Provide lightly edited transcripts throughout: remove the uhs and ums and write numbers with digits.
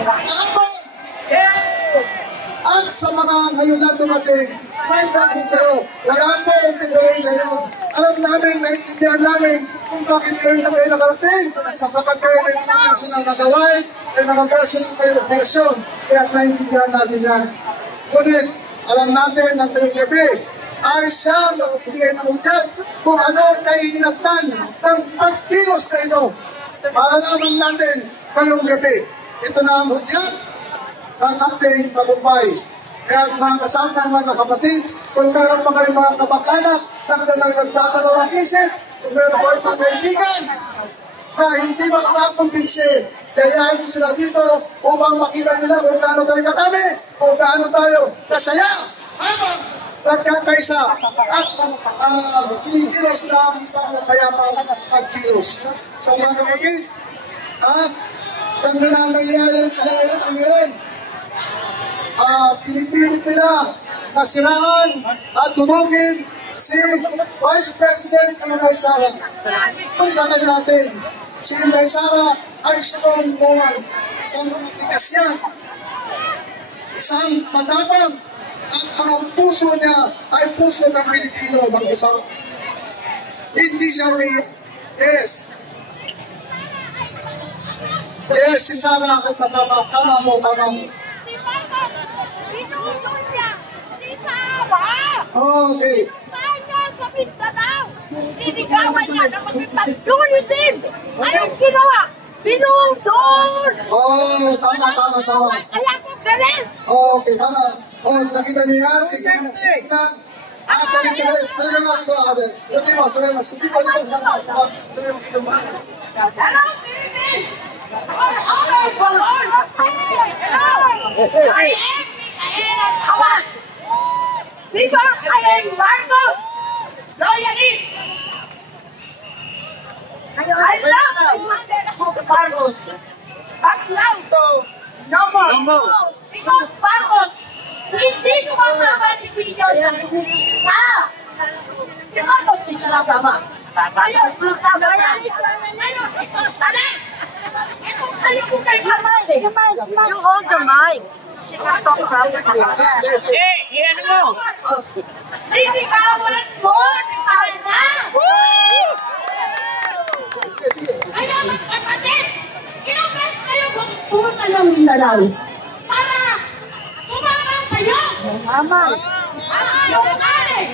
Nakapag! At sa mga ngayon na dumating, may tapong kayo. Wala po yung diferensya yun. Alam namin, naiintindihan namin kung bakit kayo na kayo nakarating. Sapagkat kayo may mga personal na gawain, may mga personal kayo na operasyon. Kaya naiintindihan natin yan. Ngunit, alam natin na ngayong gabi ay siya magbibigay ng ugat kung ano ang kahihinatnan ng pagkilos na ito. Maalaman natin ngayong gabi. Ito na ang ugat ng ating tagumpay. Kaya mga kasama, mga kapatid, kung meron pa kayong mga kamag-anak na nagdadalawang isip, kung meron pa kayong mga kaibigan na hindi makakakumbinsi, kaya ito sila dito upang makita nila kung gaano tayo kadami, kung gaano tayo kasaya, habang nagkakaisa at kinikilos na ang isang napayapang pagkilos. So mga kapatid, ang nangyayari ngayon, pinipilit nila na siraan at dunugin si Vice President Inday Sara. Pagkakataon natin, si Inday Sara ay strong woman, isang matigas yan, isang matapang, at ang puso niya ay puso ng Pilipino, mag-isa. Hindi siya weak. Yes. Yes, si Sara ay matama. Tama mo, tama mo. Pinutol niya si Sara! Okay. Saan niya sa Mindanao? Liligawan niya na magpipag-unitin! Anong ginawa? Pinutol! Oh, tama. Kaya ko galit! Okay, tama. Oh, nakita niyo yan? Sige na. Talagang nasa ako din. Sabi mo. Hindi ko nito. Sabi mo. Hello, Philippines! Okay, balon! Hello! Kailan kawan! Dito ay Marcos! Loyalist! I love Marcos! At lang to, no more! Because Marcos, hindi sumasama si Senior sa Pilipinas! Si Marcos, hindi siya nasama! Ayun, tama yan! Ayun, ito, talit! Ito, talit ko kay Kamay! You hold the mic! Ano mo? Hindi ka walang mo! Hindi ka na! Kaya magkapatid! Ilang beses kayo pumunta ng Mindanao para sumama sa'yo! Mama! Ayaw ng ari!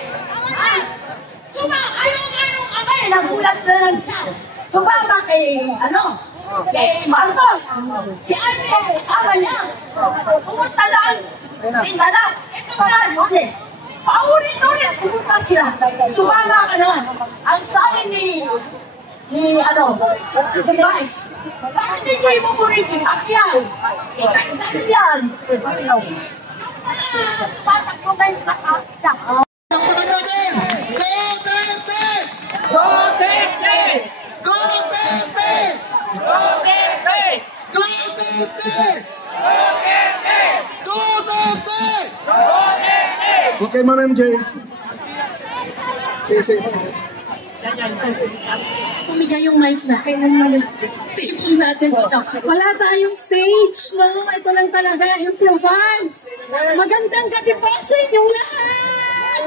Ayaw ng kamay! Nagulat na lang siya! Sumama kay kay Marcos! Si Ate, sama niya! Pumunta lang! Mindanao! Ito na yun eh! Paulit-ulit pumunta sila! Sumama ka na! Ang sabi ni Vice, bakit hindi mo punin si Pacquiao? Ikansan yan! Bakit mo kayo nakakita? Okay, Ma'am MJ. Sige. Pumigay yung mic na. Kaya naman table natin dito. Wala tayong stage, no? Ito lang talaga, improvise. Magandang gabi po sa inyong lahat.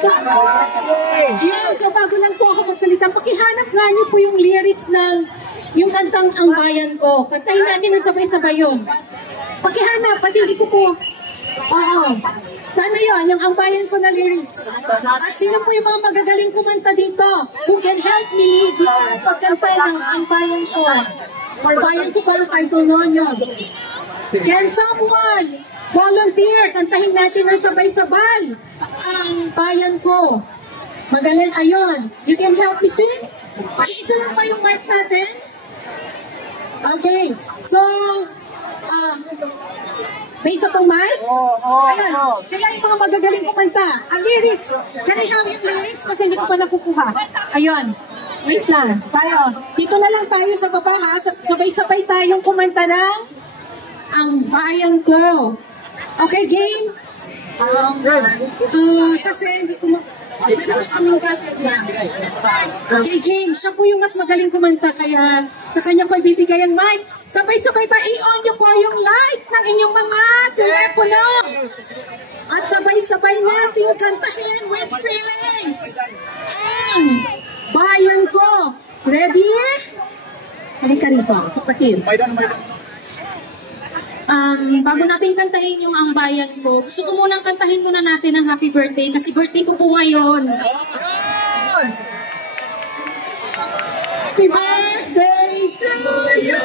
Yan, so bago lang po ako magsalita, pakihanap nga niyo po yung lyrics ng yung kantang Ang Bayan Ko. Kantahin natin at sabay-sabay yun. Pakihanap, pati hindi ko po. Oo. Sana yun, yung Ang Bayan Ko na lyrics. At sino po yung mga magagaling kumanta dito? Who can help me lead yung pagkanta ng Ang Bayan Ko? Or Bayan Ko ba ang title noon yun? Can someone volunteer? Kantahin natin ng sabay-sabay Ang Bayan Ko. Magaling, ayun. You can help me sing? Iisa lang pa yung mic natin? Okay. So, may isa pang mic? Ayan. Sila yung mga magagaling kumanta. Ang lyrics. Can I have yung lyrics? Kasi hindi ko pa nakukuha. Ayun. Wait lang. Tayo. Dito na lang tayo sa baba ha. Sabay-sabay tayong kumanta ng Ang Bayan Ko. Okay, game? Kasi hindi ko meron kaming kaset na. Okay, game. Siya po yung mas magaling kumanta. Kaya sa kanya ko ibibigay ang mic. Sabay-sabay tayo. I-on nyo po yung light. i-check ng inyong mga telepono. At sabay-sabay nating kantahin with feelings. Ang bayan ko. Ready? Halika rito, kapatid. Bago natin kantahin yung Ang Bayan Ko, gusto ko munang kantahin muna natin ang happy birthday kasi birthday ko po ngayon. Happy birthday to you!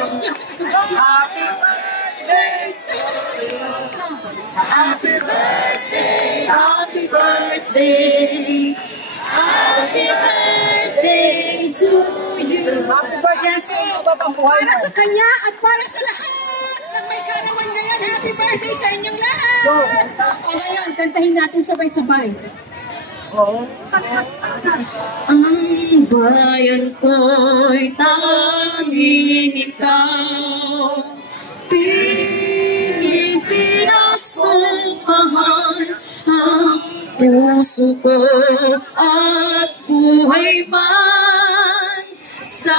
Happy birthday to you! Happy birthday! Happy birthday! Happy birthday to you! Yes, para sa kanya at para sa lahat ng may karawan ngayon, happy birthday sa inyong lahat! O ngayon, kantahin natin sabay-sabay. Ang bayan ko'y tanging ikaw, Pilipinas kong mahal, ang puso ko at buhay man, sa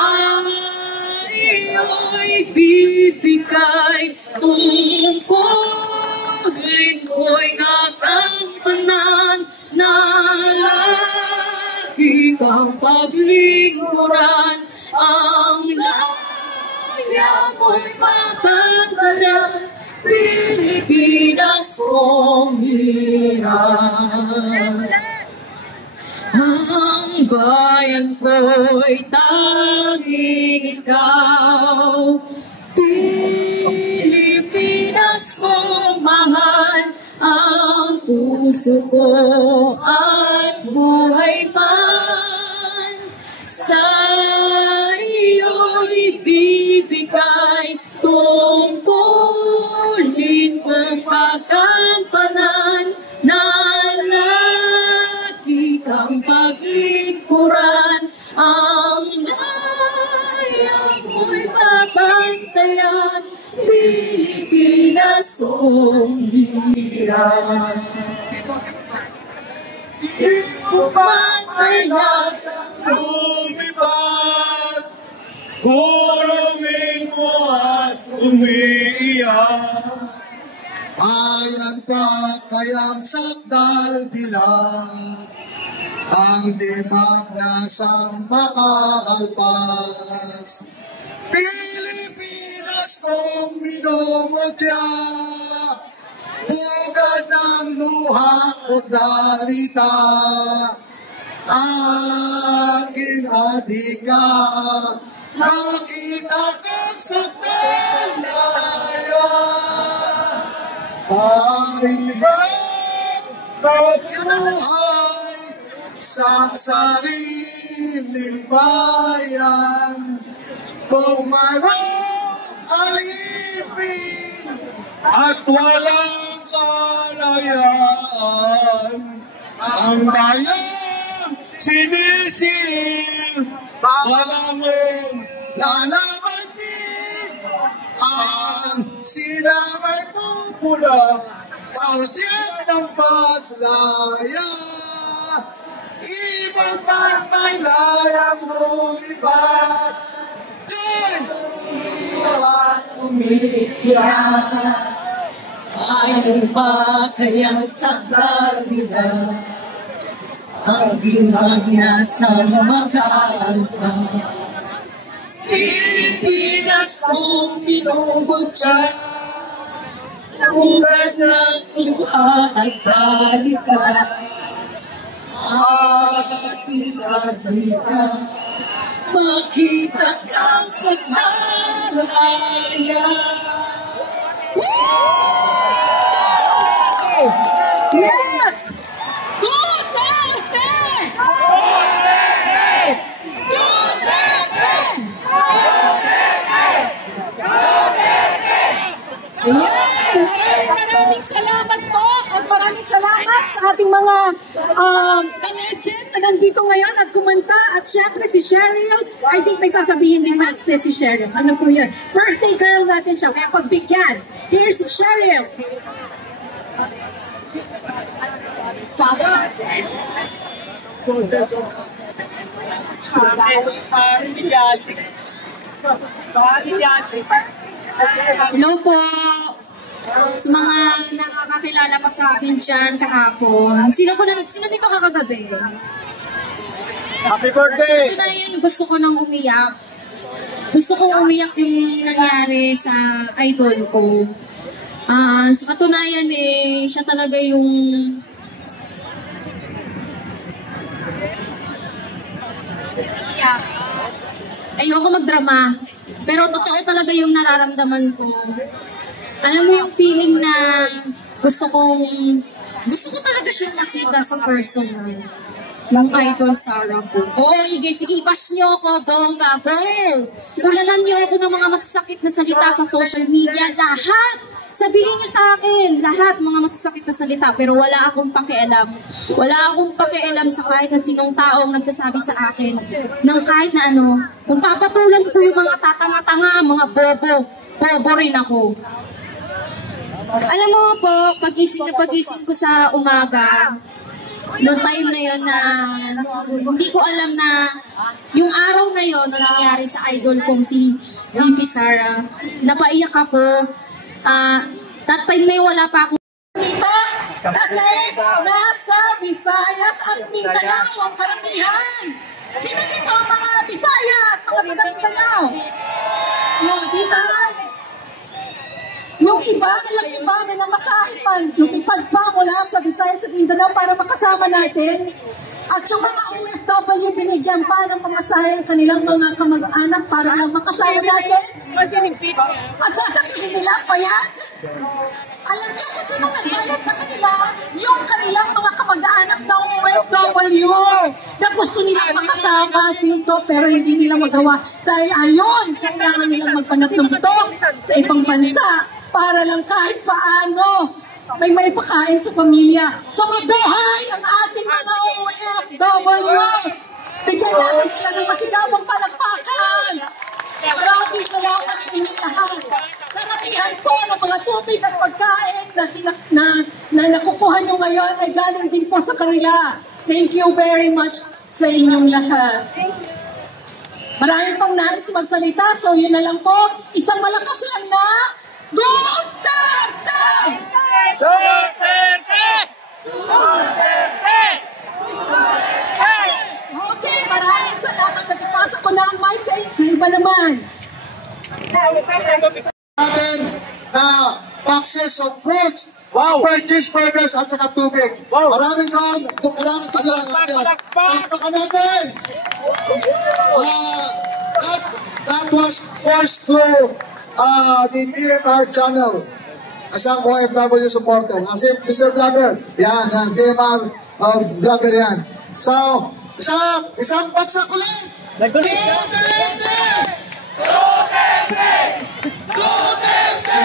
iyo'y bibigay, tungkulin ko'y gagampanan, na lagi kang paglingkuran, ang laya mo'y papantalan, Pilipinas kong hirap. Ang bayan ko'y tanging ikaw, Pilipinas kong mahal, ang puso ko at buhay man, sa iyo'y bibigay, tungkulin kong pagkampanan, na lagi kang paglingkuran, ang laya mo'y papantayan, Pilipinas kong hirap. Ito bang kaya Lumipat, kulungin mo at umiiyak. Ayan pa kayang sakdal dilag, ang dimag na sang makaalpas. Pilipinas kong minumutya, bugad ng luha ko't dalita, aking adika, makita kang sakdal na yan. Aking hirap at buhay sa sariling bayan, kung mayroong alipin at walang kalayaan, ang bayan sinisil, walang lalaban din, ang sila may pupula sa tiyak ng paglaya. Ibang man may layang lumipat, din at umiiyak. Ayon pa kayang sakdal nila, ang dirang nasa makaalpas. Pilipinas kong minumutya, bugad ng luha at balita, ating adika, makita kang sakdalaya. Yes! Duterte! Duterte! Ayan! Maraming salamat po at maraming salamat sa ating mga ka-legend na nandito ngayon at kumanta, at syempre si Cheryl, I think may sasabihin din Max si Cheryl. Ano po yan? Birthday girl natin siya, kaya pagbigyan. Here's Cheryl. Hello po. Sa mga nakakakilala pa sa akin dyan kahapon. Sino dito kakagabi? Happy birthday! Sa katunayan, gusto ko nang umiyak. Gusto kong umiyak yung nangyari sa idol ko. Sa katunayan siya talaga yung ayoko magdrama. Pero totoo talaga yung nararamdaman ko. Alam mo yung feeling na gusto ko talaga siyang makita sa personal. Yung idol Sarah ko. Oo, sige, i-bash niyo ako, bongga, go! Ulanan niyo ako ng mga masasakit na salita sa social media. Lahat! Sabihin niyo sa akin, lahat mga masasakit na salita. Pero wala akong pakialam. Wala akong pakialam sa kahit na sinong taong nagsasabi sa akin ng kahit na ano. Kung papatulan ko yung mga tatanga-tanga, mga bobo, bobo rin ako. Alam mo po, pagising ko sa umaga, noong time na yun na hindi ko alam na yung araw na yun na nangyari sa idol kong si VP Sara, napaiyak ako. That time na yun wala pa ako. Kita, kasi nasa Visayas at Mindanao ang karamihan. Sino dito ang mga Bisaya at mga taga Mindanao? Kita, yung iba, alam niyo ba na namasahe pa, lumipad pa mula sa Visayas at Mindanao para makasama natin. At yung mga OFW, binigyan pa ng pamasahe ang kanilang mga kamag-anak para lang makasama natin. At sasabihin nila, bayad. Alam niyo kung sino nagbayad sa kanila? Yung kanilang mga kamag-anak na OFW na gusto nilang makasama dito pero hindi nila magawa. Dahil ayon, kailangan nilang magpanat ng buto sa ibang bansa para lang kahit paano may maipakain sa pamilya. So mabuhay ang ating mga OFWs! Bigyan natin sila ng masigabong palakpakan! Maraming salamat sa inyong lahat. Karamihan po ng mga tubig at pagkain na nakukuha nyo ngayon ay galing din po sa kanila. Thank you very much sa inyong lahat. Marami pang nais magsalita, so yun na lang po. Isang malakas lang na Duterte! Duterte! Duterte! Okay, maraming salamat. Nagpasa ko na ang mic sa iba naman. Natin na boxes of fruits, purchase burgers at saka tubig. Maraming salamat. Palakpakan natin! That was forced through the DMR channel. Asang OFW supporter. Kasi Mr. Vlogger, yan, DMR vlogger yan. So, isang bagsak ulit! Duterte! Duterte! Duterte!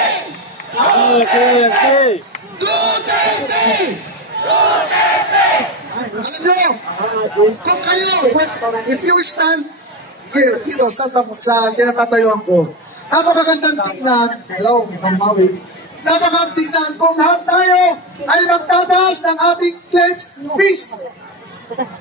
Duterte! Duterte! Duterte! Alam nyo, kung kayo, if you stand here, dito sa kinatatayuan ko, napakagandang tingnan, hello, Mamawi, napakagandang tingnan kung lahat tayo ay magtataas ng ating clenched fist.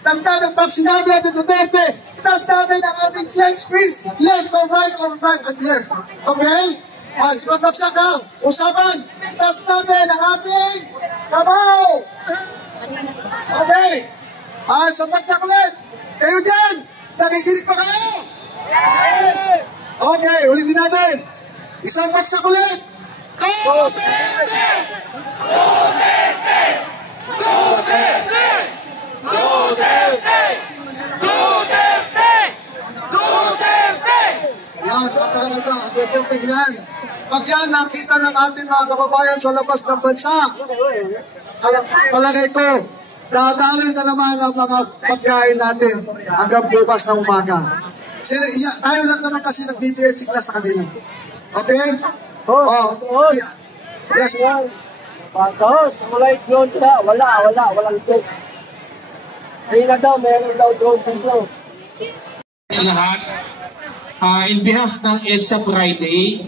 Taas natin pag sinabi natin Duterte, taas natin ang ating clenched fist, left or right and left. Okay? Sipapagsak ka, usapan, taas natin ang ating kabaw. Okay? Sa pagsak ulit, kayo dyan, nakikinig pa kayo? Okay, ulitin natin. Isang bagsak ulit. Duterte! Duterte! Duterte! Duterte! Duterte! Duterte! Yan, napakaganda. Ang gandang tingnan. Pag yan nakita ng ating mga kababayan sa labas ng bansa, palagay ko, dadaloy na naman ang mga pagkain natin hanggang bukas ng umaga. Tayo lang naman kasi nag-BTS sigla sa kanila. Okay? Yes. Patos, wala drone siya. Walang drone. Meron daw drone dito. Lahat, in behalf ng EDSA Friday,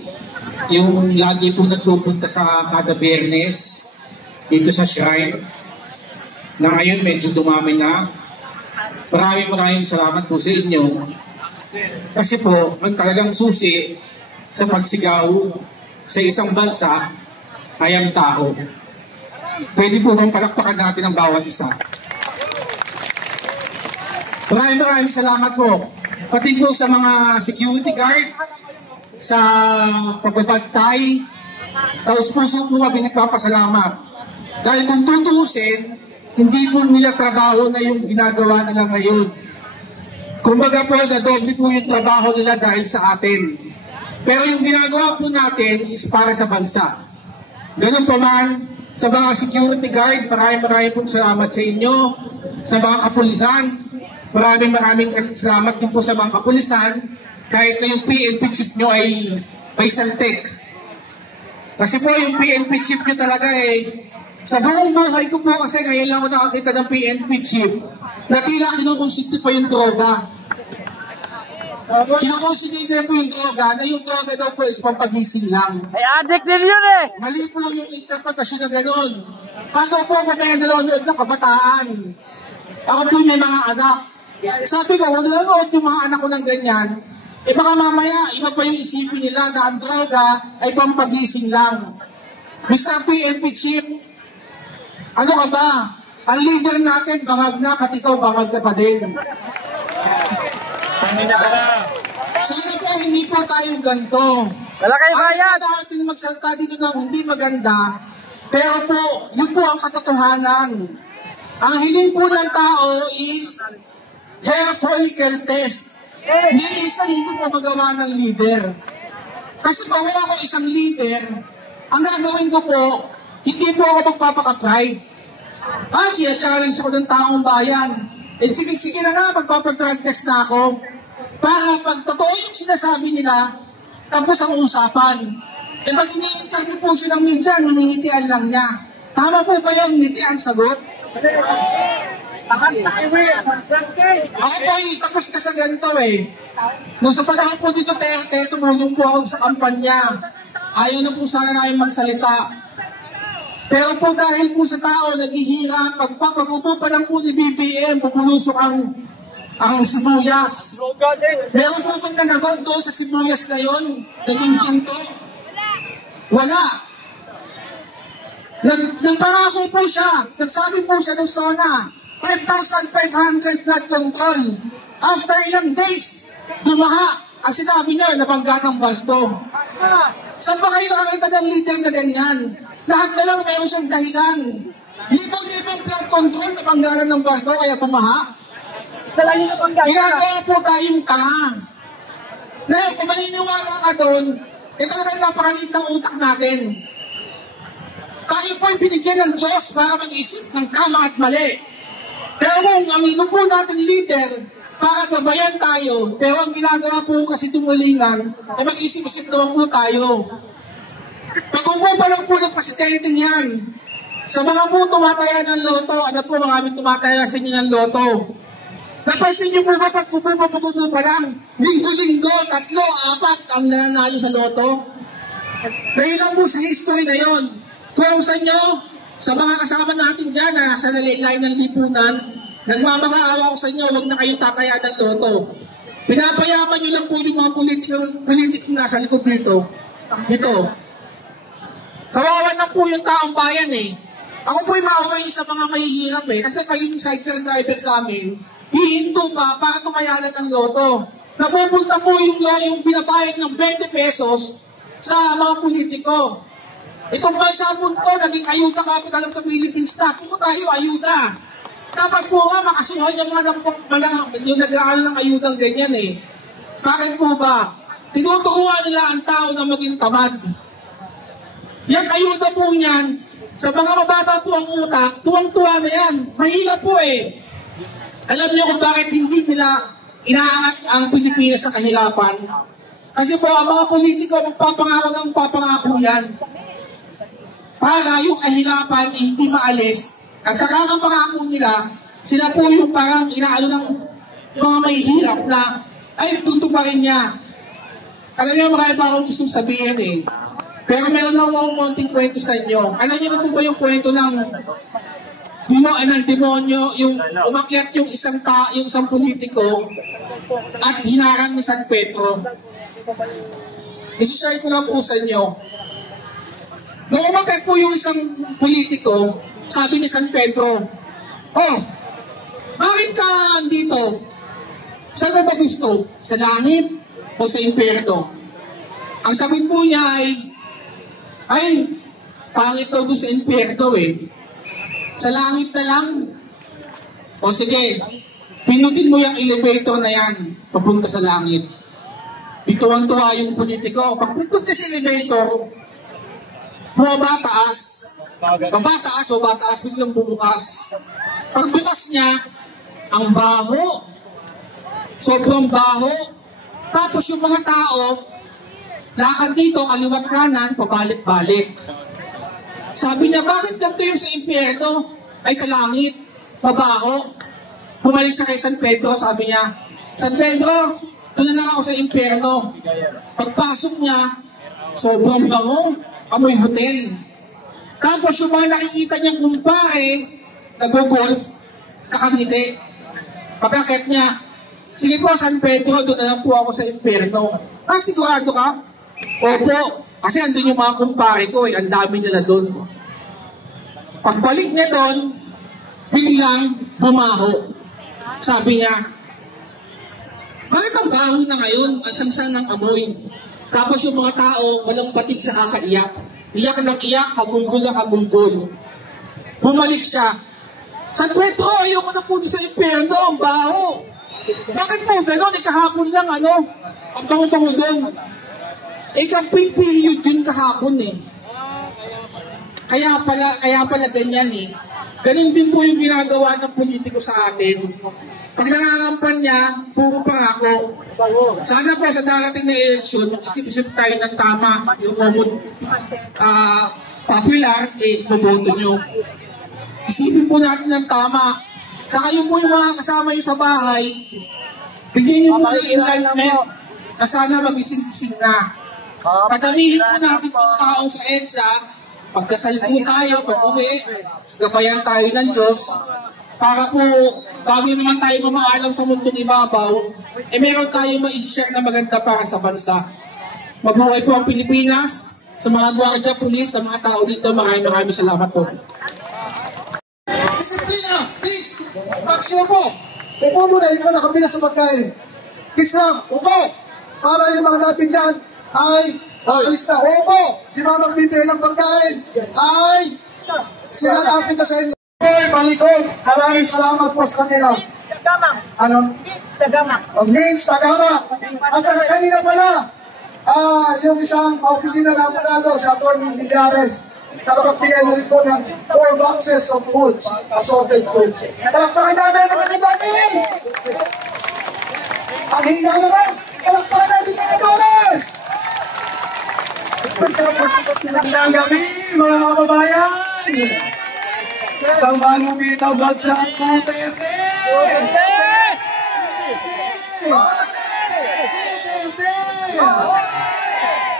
yung lagi po nagpupunta sa kada Biyernes dito sa Shrine, na ngayon medyo dumami na. Maraming salamat po sa inyo. Kasi po, talagang susi sa pagsigaw sa isang bansa I am tao. Pwede po bang palakpakan natin ang bawat isa? Maraming salamat po. Pati po sa mga security guard, sa pagbabantay, taos-puso po kami nagpapasalamat. Dahil kung tutuusin, hindi po nila trabaho na yung ginagawa nila ngayon. Kumbaga po, nadoble po yung trabaho nila dahil sa atin. Pero yung ginagawa po natin is para sa bansa. Ganun pa man, sa mga security guard, maraming pong salamat sa inyo, sa mga kapulisan, maraming salamat din po sa mga kapulisan, kahit na yung PNP chief nyo ay may saltek. Kasi po yung PNP chief nyo talaga sa buong buhay ko po kasi ngayon lang ako nakakita ng PNP chief na tila kinukonsinti pa yung droga. Kinukonsinti po yung droga na yung droga daw po is pampagising lang. Ay, addict din yun eh! Mali po yung interpretasyon na gano'n. Kano po kung may nanonood ng kabataan. Ako po may mga anak. Sabi ko, kung nanonood yung mga anak ko ng ganyan, baka mamaya, iba pa yung isipin nila na ang droga ay pampagising lang. Mr. PNP Chief, ano ka ba? Ang leader natin, bangag na, pati ikaw, bangag ka pa din. Sana po, hindi po tayo ganito. Wala kayo bayad! Ayaw natin magsalita dito ng hindi maganda, pero po, yun po ang katotohanan. Ang hiling po ng tao is hair follicle test. Hindi minsan hindi po magawa ng leader. Kasi kung ako isang leader, ang gagawin ko po, hindi po ako magpapaka-pride. Challenge ako ng taong bayan. Sige na nga, magpapag-drug test na ako. Para pag totoo yung sinasabi nila, tapos ang usapan. Pag ini-interview po siya ng media, ninihitian lang niya. Tama po ba yung ngiti ang sagot? Ako po tapos na sa ganito Nung sa panahon po dito, tumulong po ako sa kampanya. Ayaw na po sana namin magsalita. Pero po dahil po sa tao, naghihirap, pag-upo pa lang po ni BBM, pupulusok ang sibuyas. Meron po bang nanagot doon sa sibuyas na yun? Naging ginto? Wala. Nagpangako po siya. Nagsabi po siya ng SONA, 5,500 flood control. After ilang days, dumaha. Ang sinabi niya, nabangga ng barko. Saan ba kayo nakakita ng leader na ganyan? Lahat na lang meron siyang dahilan. Libang-libang flood control, nabanggalan ng barko, kaya bumaha. Ginagawa po tayong tanga. Ngayon, kung maniniwala ka doon, talagang napakaliit ng utak natin. Tayo po ay binigyan ng Diyos para mag-isip ng tama at mali. Pero kung ang inupo natin leader para gabayan tayo, pero ang ginagawa po kasi tumulingan, ay mag-isip-isip naman po tayo. Pag-upo pa lang po ng presidente niyan, sa mga po tumataya ng loto, ano po mga aming tumataya sa inyo ng loto? Napansin niyo po ba pag-upo pa lang, linggo-linggo, 3, 4 ang nananalo sa loto? Nahilang po sa history na yon. Kung sa inyo, sa mga kasama natin dyan na sa lalaylay ng lipunan, nagmamakaawa ko sa inyo, huwag na kayong tataya ng loto. Pinapayaman niyo lang po yung mga politikong nasa likod dito. Kawawan lang po yung taong bayan Ako po'y mauwain sa mga mahihirap kasi kayong sidecar driver sa amin, hihinto pa para tumayanan ng loto. Napupunta po yung binabayad ng 20 pesos sa mga politiko. Itong bansa po ito, naging ayuda capital of the Philippines na. Kung tayo, ayuda. Dapat po nga makasuhan yung mga nag-aaral ng ayudang ganyan Bakit po ba? Tinuturuan nila ang tao na maging tamad. Yan ayuda po niyan, sa mga mababa po ang utak, tuwang-tuwa na yan. Mahila po Alam niyo kung bakit hindi nila inaangat ang Pilipinas sa kahirapan? Kasi po ang mga politiko magpapangako yan. Para yung kahirapan hindi maalis. Ang saka ng pangako nila, sila po yung parang inaano ng mga may hirap na ay tutuparin niya. Alam niyo marami pa akong gustong sabihin Pero meron lang akong konting kwento sa inyo. Alam niyo na po ba yung kwento ng demonyo, yung umakyat yung isang politiko at hinarang ni San Pedro. Isishare ko lang po sa inyo. Nung umakyat po yung isang politiko, sabi ni San Pedro, "Oh, bakit ka andito? Saan mo ba gusto? Sa langit o sa impyerno?" Ang sagot po niya ay, pangit daw doon sa impyerno eh. Sa langit na lang. O sige, pinutin mo yung elevator na yan, papunta sa langit. Bituan-tuwa yung politiko. Pag pindot ka sa elevator, bumaba taas, biglang bubukas. Pag bukas niya, ang baho. Sobrang baho. Tapos yung mga tao, lakad dito, kaliwat kanan, pabalik-balik. Sabi niya, bakit ganito yung sa impyerno? Ay sa langit, mabaho. Bumalik siya kay San Pedro, sabi niya, "San Pedro, doon na lang ako sa impyerno." Pagpasok niya, sobrang bango, amoy hotel. Tapos yung mga nakikita niyang kumpare, nag-golf, nakangiti. Pagkakit niya, "Sige po, San Pedro, doon na lang po ako sa impyerno." Sigurado ka? Opo, kasi andun yung mga kumpare ko, ang dami nila doon. Pagbalik niya doon, biglang bumaho. Sabi niya, "Bakit ang baho na ngayon? Ang sangsang ng amoy." Tapos yung mga tao, walang batig sa kakaiyak. Iyak ng iyak, hagunggol na hagunggol. Bumalik siya, "San Pedro, ayoko na po sa impyerno, ang baho." "Bakit po gano'n? Kahapon lang, ang bango-bango doon." Campaign period yun kahapon eh. Kaya pala ganyan eh. Ganun din po yung ginagawa ng politiko sa atin. Pag nangangampan niya, puro pangako. Sana po sa darating na eleksyon, isip-isip tayo ng tama. Yung popular, boboto nyo. Isipin po natin ng tama. Saka yung po yung mga kasama nyo sa bahay, bigyan nyo muna enlightenment na sana magising-gising na. Padamihin po natin yung tao sa EDSA, pagdasal po tayo, pag-uwi, gabayan tayo ng Diyos, para po, bago naman tayo mamaalam sa mundong ibabaw, meron tayo ma-share na maganda para sa bansa. Mabuhay po ang Pilipinas, sa mga gwardiya, pulis, sa mga tao dito, maraming salamat po. Disiplina, please, magsyo po. Upo muna, hindi mo nakapila sa pagkain. Please lang, upo. Para yung mga natin dyan, ay, alis na, upo. Di ba magbibigay ng pagkain? Ay, sinalapit na sa inyo. Hoy, malikod. Maraming salamat po sa kanila. Ano? Means Tagamang. At saka kanina pala, yung isang opisina ng Manado, sa Atty. Villares, nakapagbigay na rin po ng 4 boxes of foods, assorted foods. Palakpakan natin ang mga donors! Ang higa naman, palakpakan natin mga donors! Magandang gabi, mga kababayan! Isang bagong bitaw bagsak Duterte!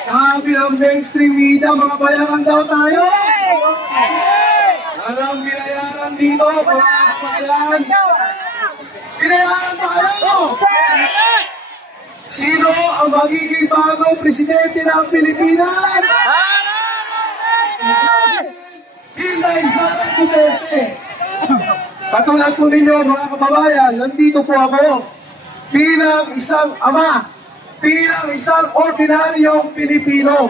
Sabi ng mainstream media, mga bayaran daw tayo! Alam, binayaran dito, mga kababayan! Binayaran tayo! Sino ang magiging bagong presidente ng Pilipinas? Inday Sara Duterte. Katulad po ninyo mga kababayan, nandito po ako bilang isang ama, bilang isang ordinaryong Pilipino.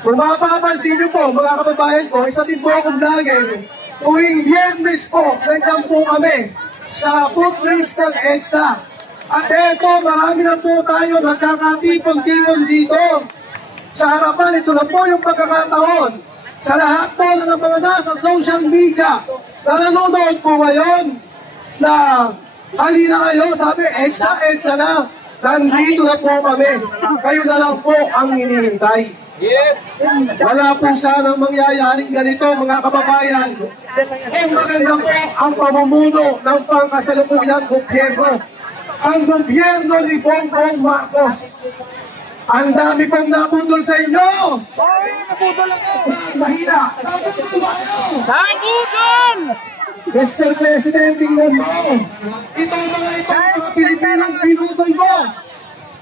Kung mapapansin niyo po mga kababayan ko, isa din po akong vlogger. Tuwing Biyernes po, nandiyan po kami sa footbridge ng EDSA. At eto, marami na po tayo nagkakatipon-tipon dito. Sa harapan, ito na po yung pagkakataon. Sa lahat po ng mga nasa social media na nanonood po ngayon na halina kayo, sabi, EDSA na. Nandito na po kami. Kayo na lang po ang hinihintay. Yes. Wala po sanang mangyayaring ganito mga kababayan. Kung maganda po ang pamumuno ng pangkasalukuyang gobyerno. Ang gobyerno ni Bongbong Marcos. Ang dami pong nabudol sa inyo. Nabudol ako. Mahina. Nabudol ba kayo? Nabudol! Mr. President, tingnan mo. Itong mga Pilipinang pinutol mo.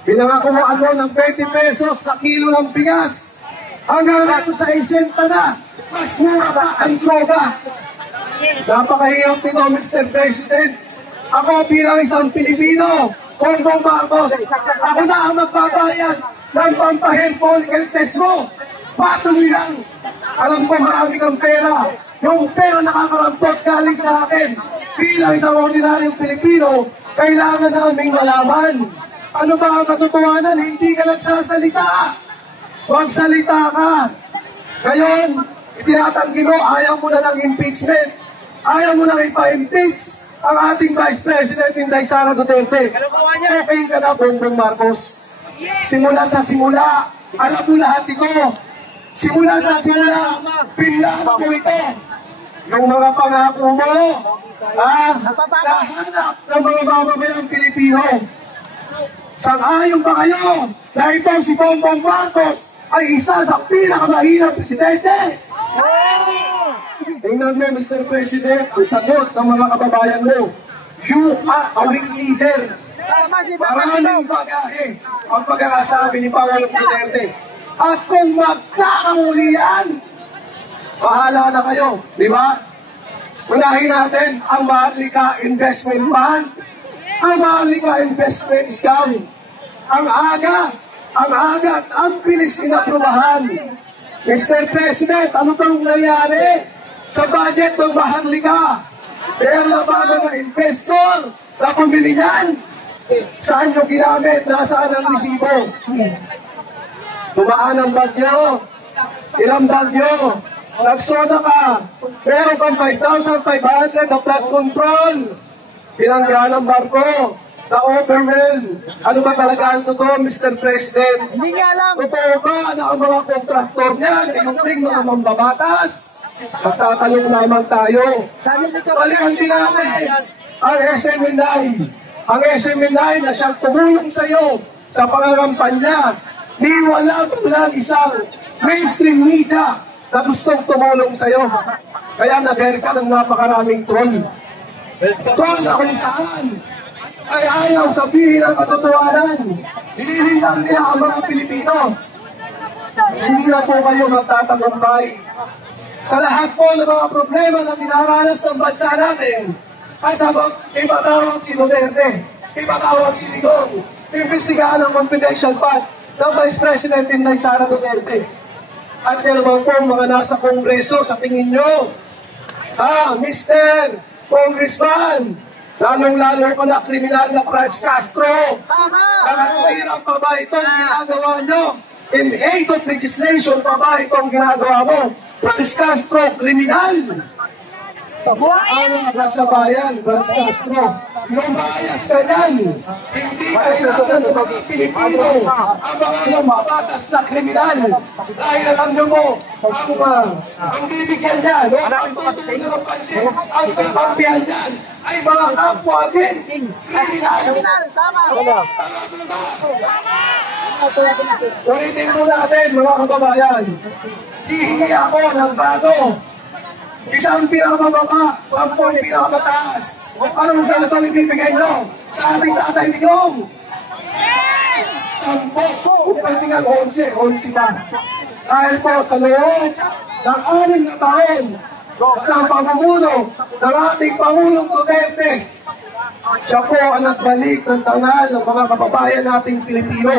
Pinangakuhaan mo ng 20 pesos na kilo ng bigas. Hanggang ngayon sa isenta na, mas mura pa ang droga. Napakahirap nito, Mr. President. Ako bilang isang Pilipino, Bongbong Marcos, ako na ang magbabayad ng pampahealth follicle test mo. Patuloy lang. Alam ko marami kang pera. Yung pera nakakarampot galing sa akin. Bilang isang ordinaryong Pilipino, kailangan naming malaman. Ano ba ang katotohanan? Hindi ka nagsasalita. Magsalita ka. Ngayon, itinatanggi mo, ayaw mo na ng impeachment. Ayaw mo na ipa-impeach ang ating Vice President Inday Sara Duterte. Okay ka na, Bongbong Marcos. Simula sa simula, alam mo lahat ito. Simula sa simula, pinlaan mo ito. Yung mga pangako mo, nahanap ng mga mamamayang Pilipino. Sang-ayon ba kayo na ito si Bongbong Marcos ay isa sa pinakamahirap presidente? Tingnan mo, Mr. President, ang sagot ng mga kababayan mo. You are a weak leader. Maraming bagahe ang pagkakasabi ni Pangulong Duterte. At kung magkakamuli yan, bahala na kayo, di ba? Unahin natin ang Maharlika Investment Fund, ang Maharlika Investment Scam. Ang aga at ang bilis inaprubahan. Mr. President, ano bang nangyari sa budget ng Maharlika? Pero na ba mga investor na pumili niyan? Saan nyo ginamit? Nasaan ang resibo? Tumaan ang bagyo. Ilang bagyo? Nagsoda ka. Meron kang 5,500 na flood control. Pinangga ng barko. Na-overwhelm. Ano ba talaga ang totoo, Mr. President? Hindi nga alam. Totoo ba na ang mga kontraktor niyan ay yung mga mambabatas? Magtatanong naman tayo. Balikan din natin ang SMNI. Ang SMNI na siyang tumulong sa iyo sa pangangampanya. Ni wala lang isang mainstream media na gustong tumulong sa iyo. Kaya nag-air ka ng napakaraming troll. Troll na kung saan ay ayaw sabihin ang katotohanan. Nilililang nila ang mga Pilipino. Hindi na po kayo magtatagumpay. Sa lahat po ng mga problema na dinaranas ng bansa natin, ay sabot, ipatawag si Duterte, ipatawag si Digong, imbestigahan ang confidential fund ng Vice President Inday Sara Duterte. At yan naman po mga nasa Kongreso sa tingin nyo, Mr. Congressman, lalong-lalo ko na kriminal na Franz Castro, nakakahirap pa ba itong ginagawa nyo? In aid of legislation pa ba itong ginagawa mo? Franz Castro, kriminal! Ang nasa bayan, Franz Castro, lumayas ka yan! Hindi kailangan ng mga Pilipino ang mga mabatas na kriminal! Dahil alam nyo mo, ang bibigyan niya, ang tutulong ng pansin, ang kakampihan niyan, ay mga kapwa din! Kriminal! Ulitin mo natin, mga kababayan, hihingi ako ng bago. Isang pinakamababa, 10 pinakamataas. Anong gato ibibigay nyo sa ating Tatay Digong? 10, kung pwede nga 11 ba? Dahil po sa loob ng 6 na taon ng pamumuno ng ating Pangulong Duterte, siya po ang nagbalik ng tangal ng mga kababayan nating Pilipino.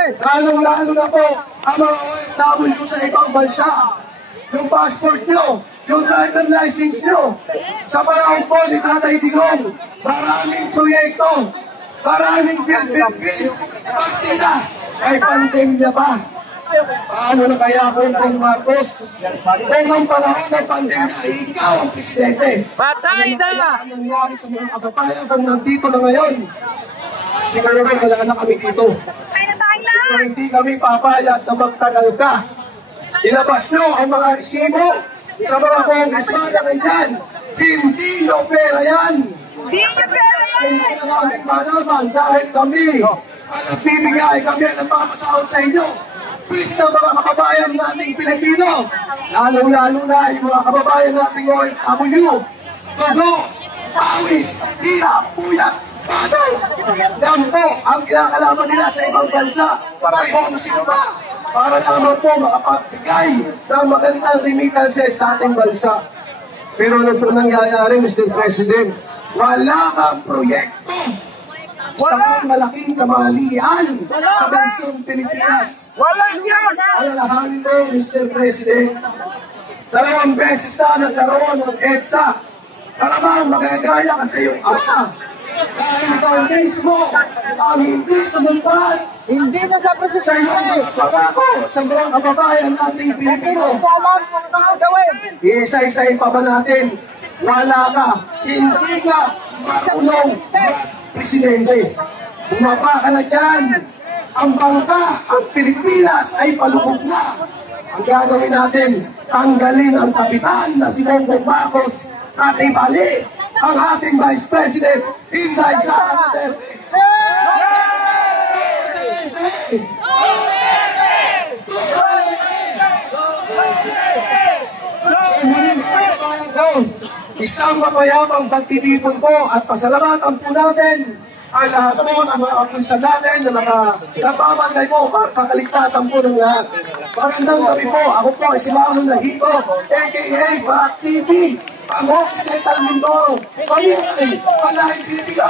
Lalong-lalo na po ang mga OFW sa ibang bansa. Yung passport nyo, yung driver license nyo. Sa panahon po ni Tatay Digong, maraming proyekto, maraming bil. Pati na, ay pandemya pa. Paano na kaya Bongbong Marcos? Kung ang panahon ng pandemya, ikaw ang presidente. Patay na! Ano nangyari sa mga kababayan kung nandito na ngayon? Siguro ba wala na kami dito? Kung hindi kami papayag na magtagal ka, ilabas nyo ang mga resibo sa mga congressman na ganyan. Hindi nyo pera yan. Hindi na namin malaman dahil kami ang nagbibigay, kami ang nagpapasahod sa inyo. Please na mga kababayan nating Pilipino, lalong-lalo na yung mga kababayan nating OFW, Todo, pawis, hirap, puyat, Paano? Yan po ang kinakalaman nila sa ibang bansa. Para kung sino ba? Para lamang po makapagbigay ng magandang remittances sa ating bansa. Pero ano po nangyayari, Mr. President? Wala kang proyekto. Wala malaking kamalian sa bansang Pilipinas. Alalahanin mo, Mr. President, 2 beses na nagkaroon ng EDSA. Malamang magagaya ka sa iyong ama. Dahil ikaw mismo ang hindi tumupad sa iyong pangako sa mga kababayan nating Pilipino. Isa-isahin pa ba natin? Wala ka, hindi ka marunong presidente. Bumaba ka na dyan. Ang bangka, ang Pilipinas ay palubog na. Ang gagawin natin, tanggalin ang kapitan na si Bongbong Marcos at ibalik ang ating Vice President, Inday Sara Duterte. Isang mapayamang pagtitipon po at pasalamatan po natin ang lahat po ng mga kapunsan natin na nagpapantay po para sa kaligtasan po ng lahat. Magandang gabi po. Ako po ay si Marlon Nahito, a.k.a. Barak TV, ang Occidental Mindoro, Pamilay, Palaing Pilipino.